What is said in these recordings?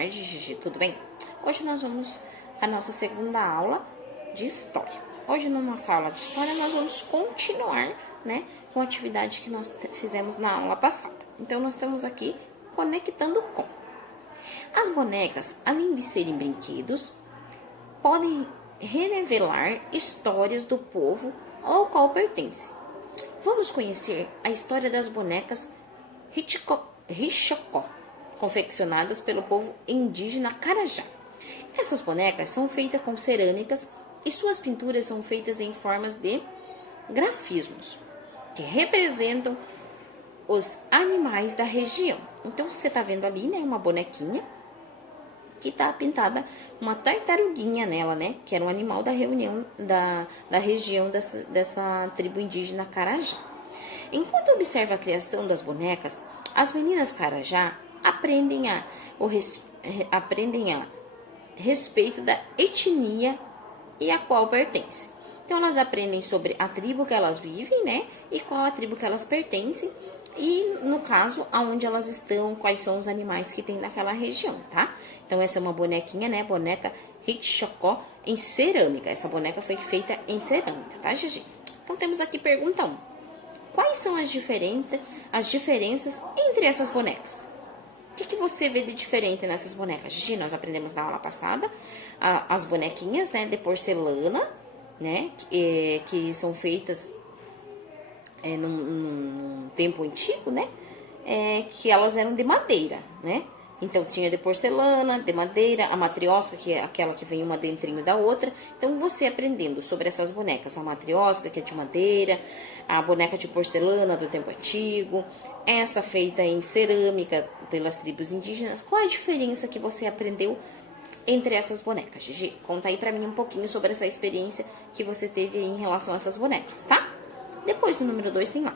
tarde, Gigi, tudo bem? Hoje nós vamos à nossa segunda aula de História. Hoje na nossa aula de História nós vamos continuar, né, com a atividade que nós fizemos na aula passada. Então nós estamos aqui conectando com. As bonecas, além de serem brinquedos, podem revelar histórias do povo ao qual pertence. Vamos conhecer a história das bonecas Rixocó, confeccionadas pelo povo indígena Carajá. Essas bonecas são feitas com cerâmicas e suas pinturas são feitas em formas de grafismos, que representam os animais da região. Então, você está vendo ali, né, uma bonequinha que está pintada uma tartaruguinha nela, né, que era um animal da reunião da região dessa tribo indígena Carajá. Enquanto observa a criação das bonecas, as meninas Carajá aprendem a respeito da etnia e a qual pertence. Então, elas aprendem sobre a tribo que elas vivem, né, e qual a tribo que elas pertencem, e no caso, aonde elas estão, quais são os animais que tem naquela região, tá? Então, essa é uma bonequinha, né, boneca Rixocó em cerâmica. Essa boneca foi feita em cerâmica, tá, Gigi? Então, temos aqui pergunta 1. Quais são as diferenças entre essas bonecas? O que você vê de diferente nessas bonecas? Gigi, nós aprendemos na aula passada as bonequinhas, né, de porcelana, né, que são feitas num tempo antigo, né, que elas eram de madeira, né. Então, tinha de porcelana, de madeira, a matriosca, que é aquela que vem uma dentrinho da outra. Então, você aprendendo sobre essas bonecas, a matriosca, que é de madeira, a boneca de porcelana do tempo antigo, essa feita em cerâmica pelas tribos indígenas. Qual é a diferença que você aprendeu entre essas bonecas, Gigi? Conta aí pra mim um pouquinho sobre essa experiência que você teve aí em relação a essas bonecas, tá? Depois, no número 2, tem lá.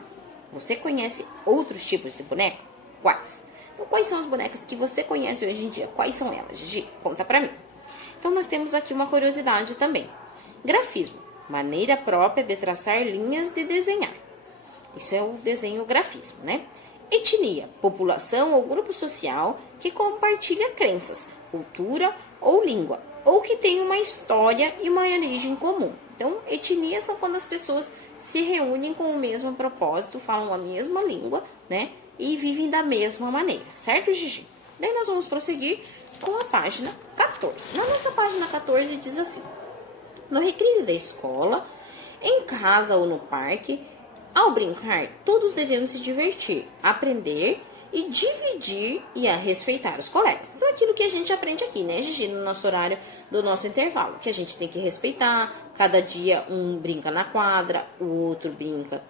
Você conhece outros tipos de boneca? Quais? Então, quais são as bonecas que você conhece hoje em dia? Quais são elas, Gigi? Conta pra mim. Então, nós temos aqui uma curiosidade também. Grafismo, maneira própria de traçar linhas de desenhar. Isso é o desenho grafismo, né? Etnia, população ou grupo social que compartilha crenças, cultura ou língua, ou que tem uma história e uma origem comum. Então, etnias são quando as pessoas se reúnem com o mesmo propósito, falam a mesma língua, né? E vivem da mesma maneira, certo, Gigi? Daí nós vamos prosseguir com a página 14. Na nossa página 14 diz assim: no recreio da escola, em casa ou no parque, ao brincar, todos devemos se divertir, aprender e dividir e a respeitar os colegas. Então, aquilo que a gente aprende aqui, né, Gigi, no nosso horário do nosso intervalo, que a gente tem que respeitar. Cada dia um brinca na quadra, o outro brinca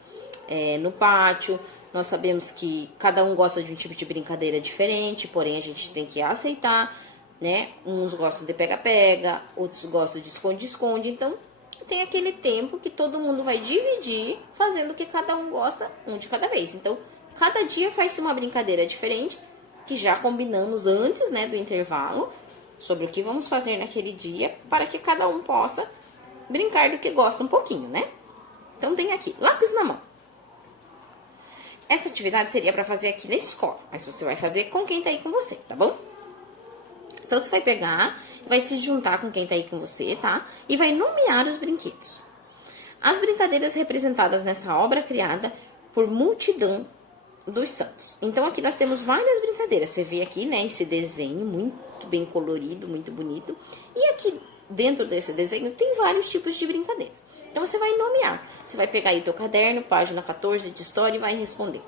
no pátio. Nós sabemos que cada um gosta de um tipo de brincadeira diferente, porém a gente tem que aceitar, né? Uns gostam de pega-pega, outros gostam de esconde-esconde. Então, tem aquele tempo que todo mundo vai dividir, fazendo o que cada um gosta, um de cada vez. Então, cada dia faz-se uma brincadeira diferente, que já combinamos antes, né, do intervalo, sobre o que vamos fazer naquele dia, para que cada um possa brincar do que gosta um pouquinho, né? Então, tem aqui, lápis na mão. Essa atividade seria para fazer aqui na escola, mas você vai fazer com quem tá aí com você, tá bom? Então, você vai pegar, vai se juntar com quem tá aí com você, tá? E vai nomear os brinquedos. As brincadeiras representadas nessa obra criada por Multidão dos Santos. Então, aqui nós temos várias brincadeiras. Você vê aqui, né, esse desenho muito bem colorido, muito bonito. E aqui, dentro desse desenho, tem vários tipos de brincadeiras. Então, você vai nomear. Você vai pegar aí teu caderno, página 14 de história, e vai responder.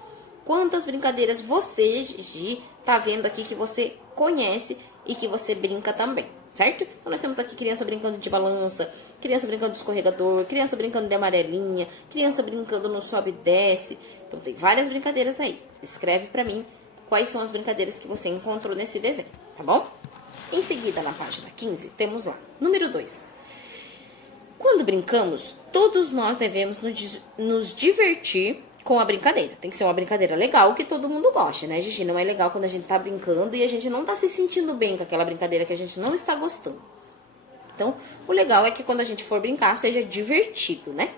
Quantas brincadeiras você, Gigi, tá vendo aqui que você conhece e que você brinca também, certo? Então, nós temos aqui criança brincando de balança, criança brincando de escorregador, criança brincando de amarelinha, criança brincando no sobe e desce. Então, tem várias brincadeiras aí. Escreve pra mim quais são as brincadeiras que você encontrou nesse desenho, tá bom? Em seguida, na página 15, temos lá, número 2. Quando brincamos, todos nós devemos nos divertir com a brincadeira. Tem que ser uma brincadeira legal que todo mundo goste, né, Gigi? Não é legal quando a gente tá brincando e a gente não tá se sentindo bem com aquela brincadeira que a gente não está gostando. Então, o legal é que quando a gente for brincar, seja divertido, né?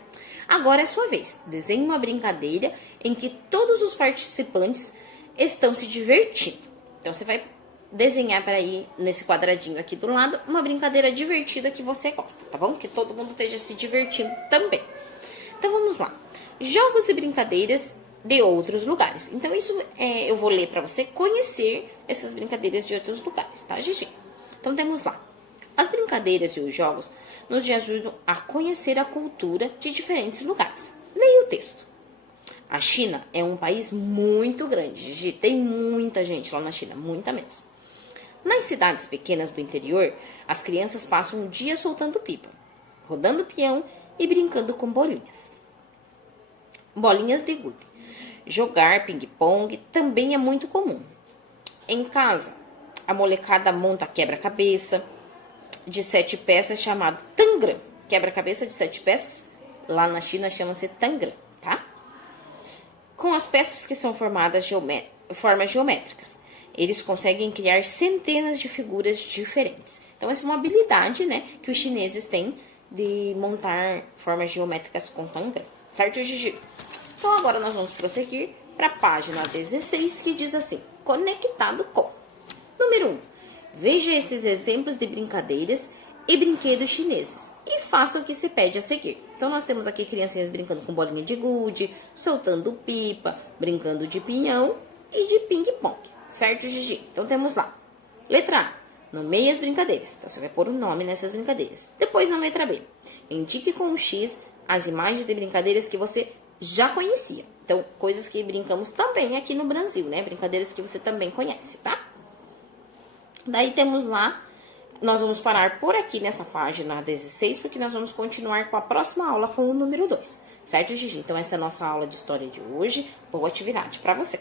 Agora é sua vez. Desenhe uma brincadeira em que todos os participantes estão se divertindo. Então, você vai desenhar para ir nesse quadradinho aqui do lado uma brincadeira divertida que você gosta, tá bom? Que todo mundo esteja se divertindo também. Então vamos lá. Jogos e brincadeiras de outros lugares. Então isso eu vou ler para você conhecer essas brincadeiras de outros lugares, tá, Gigi? Então temos lá. As brincadeiras e os jogos nos ajudam a conhecer a cultura de diferentes lugares. Leia o texto. A China é um país muito grande, Gigi. Tem muita gente lá na China, muita mesmo. Nas cidades pequenas do interior, as crianças passam o dia soltando pipa, rodando peão e brincando com bolinhas. Bolinhas de gude. Jogar ping-pong também é muito comum. Em casa, a molecada monta quebra-cabeça de 7 peças chamado tangram. Quebra-cabeça de 7 peças, lá na China chama-se tangram, tá? Com as peças que são formadas formas geométricas. Eles conseguem criar centenas de figuras diferentes. Então, essa é uma habilidade, né, que os chineses têm de montar formas geométricas com tangram. Certo, Gigi? Então, agora nós vamos prosseguir para a página 16, que diz assim, conectado com. Número 1. Veja esses exemplos de brincadeiras e brinquedos chineses e faça o que se pede a seguir. Então, nós temos aqui criancinhas brincando com bolinha de gude, soltando pipa, brincando de pinhão e de ping-pong. Certo, Gigi? Então, temos lá. Letra A. Nomeie as brincadeiras. Então, você vai pôr o nome nessas brincadeiras. Depois, na letra B. Indique com um X as imagens de brincadeiras que você já conhecia. Então, coisas que brincamos também aqui no Brasil, né? Brincadeiras que você também conhece, tá? Daí, temos lá. Nós vamos parar por aqui nessa página 16, porque nós vamos continuar com a próxima aula com o número 2. Certo, Gigi? Então, essa é a nossa aula de história de hoje. Boa atividade para você.